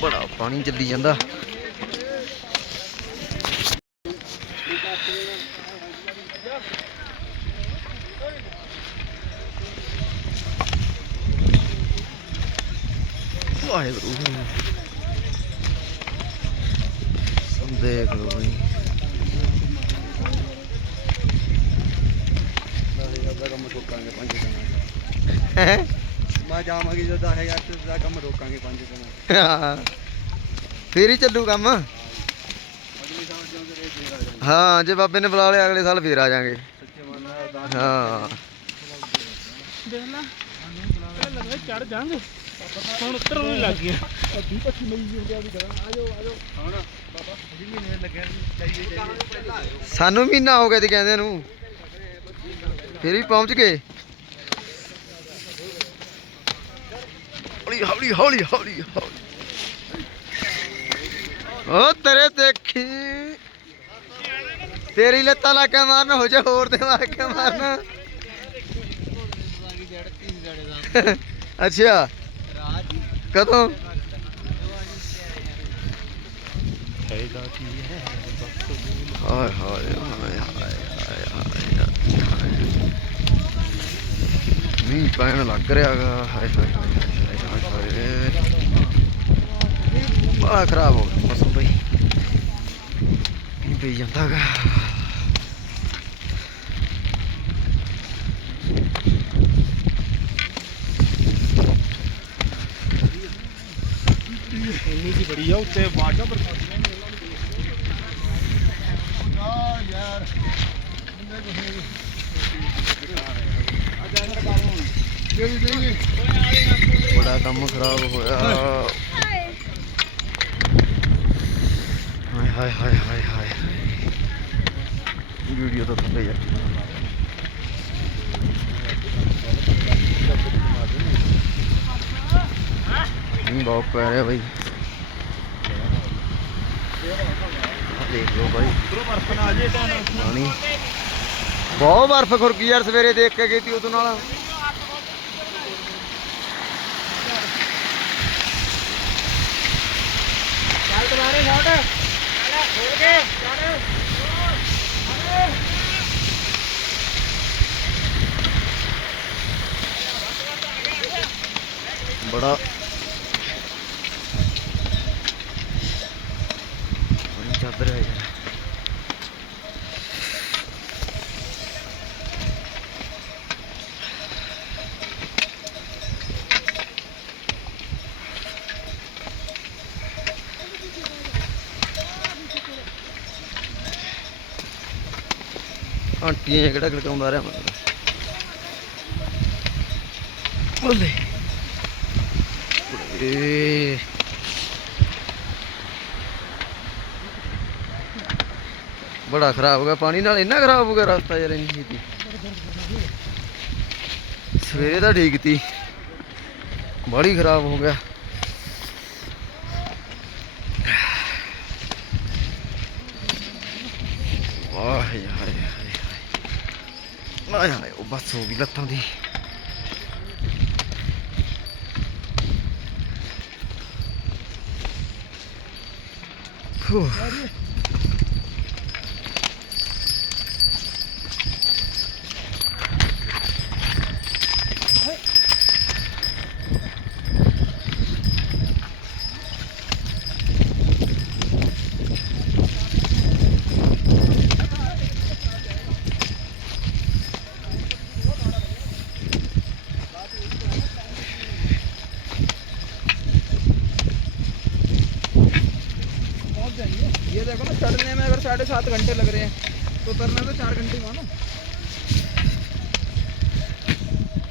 ਬੜਾ ਪਾਣੀ ਚੱਲੀ ਜਾਂਦਾ। ਵਾਹਿਗੁਰੂ। ਦੇਖ ਲਓ ਬਈ। ਦਾ ਕੰਮ ਰੋਕਾਂਗੇ ਪੰਜ ਦਿਨਾਂ ਹੈਂ? ਮੈਂ ਜਾਵਾਂਗੇ ਜਦੋਂ 10000 ਤੇ ਦਾ ਕੰਮ ਰੋਕਾਂਗੇ ਪੰਜ ਦਿਨਾਂ। ਹਾਂ। ਫੇਰ ਹੀ ਚੱਲੂ ਕੰਮ? ਅਗਲੀ ਸਾਲ ਜਦੋਂ ਤੇਰੇ ਫੇਰ ਆ ਜਾਣਾ ਹਾਂ ਜੇ ਬਾਬੇ ਨੇ ਬੁਲਾ ਲਿਆ ਅਗਲੇ ਸਾਲ ਫੇਰ ਆ ਜਾਾਂਗੇ ਸੱਚੇ ਮਨ ਨਾਲ ਦਾਨ ਹਾਂ। ਦੇਖ ਲੈ। ਇਹ ਲੱਗਦਾ ਚੜ ਜਾਾਂਗੇ ਹੁਣ ਉੱਤਰ ਨੂੰ ਲੱਗ ਗਿਆ 20 25 ਮਈ ਹੋ ਗਿਆ ਵੀ ਕਰਾਂ ਆਜੋ ਆਜੋ ਹੁਣ ਬਾਬਾ ਜੀ ਮਹੀਨੇ ਲੱਗਿਆ ਚਾਹੀਏ ਚਾਹੀਏ। ਸਾਨੂੰ ਮਹੀਨਾ ਹੋ ਗਿਆ ਤੇ ਕਹਿੰਦੇ ਨੂੰ। ਫੇਰ ਵੀ ਪਹੁੰਚ ਗਏ? ਹੌਲੀ ਹੌਲੀ ਹੌਲੀ ਹੌਲੀ ਹੌਲੀ ਓ ਤੇਰੇ ਦੇਖੀ ਤੇਰੀ ਲੱਤਾਂ ਲਾ ਕੇ ਮਾਰਨ ਹੋ ਜਾ ਹੋਰ ਤੇ ਲਾ ਕੇ ਮਾਰਨ ਅੱਛਾ ਕਦੋਂ ਹਾਏ ਹਾਏ ਹਾਏ ਹਾਏ ਹਾਏ ਹਾਏ ਮੀਂਹ ਪੈਣ ਲੱਗ ਰਿਹਾ ਗਾ ਹਾਏ ਹਾਏ ਹਾਏ ਹਾਏ ਹਾਏ ਬੜਾ ਖਰਾਬ ਹੋ ਗਿਆ ਮੌਸਮ ਬਈ। ਮੀਂਹ ਪਈ ਜਾਂਦਾ ਗਾ। ਇੰਨੀ ਦੀ ਬੜੀ ਆ ਉੱਤੇ ਵਾਟਾ ਬਰਸਾਤੀਆਂ ਯਾਰ ਬੜਾ ਕੰਮ ਖਰਾਬ ਹੋਇਆ। ਹਾਏ ਹਾਏ ਹਾਏ ਹਾਏ। ਹਾਏ ਵੀਡੀਓ ਤਾਂ ਥੱਲੇ ਯਾਰ ਨਹੀਂ ਬਹੁਤ ਪੈ ਰਿਹਾ ਬਾਈ। ਦੇਖ ਲਓ ਬਾਈ। ਬਹੁਤ ਬਰਫ਼ ਖੁਰਕੀ ਯਾਰ ਸਵੇਰੇ ਦੇਖ ਕੇ ਗਈ ਤੀ ਉਦੋਂ ਨਾਲ ਚੱਲ ਦੁਬਾਰੇ ਸ਼ਾਟ ਚੱਲ ਖੋਲ ਕੇ ਚੱਲ ਬੜਾ ਪਾਣੀ ਚੱਲ ਰਿਹਾ ਯਾਰ ਆਂਟੀਆਂ ਕਿਹੜਾ ਖੜਕਾਉਂਦਾ ਰਿਹਾ ਮੈਨੂੰ ਬੋਲੇ। ਏ ਬੜਾ ਖਰਾਬ ਹੋ ਗਿਆ, ਪਾਣੀ ਨਾਲ ਇੰਨਾ ਖਰਾਬ ਹੋ ਗਿਆ ਰਸਤਾ ਯਾਰ ਇੰਨੀ ਛੇਤੀ। ਸਵੇਰੇ ਤਾਂ ਠੀਕ ਤੀ। ਬੜੀ ਖਰਾਬ ਹੋ ਗਿਆ। ਵਾਹ ਹਾਏ ਹਾਏ ਹਾਏ ਹਾਏ ਹਾਏ ਉਹ ਬਸ ਹੋ ਗਈ ਲੱਤਾਂ ਦੀ Puh. ये देखो ना चढ़ने में अगर साढ़े सात घंटे लग रहे हैं तो उतरने में चार घंटे मानो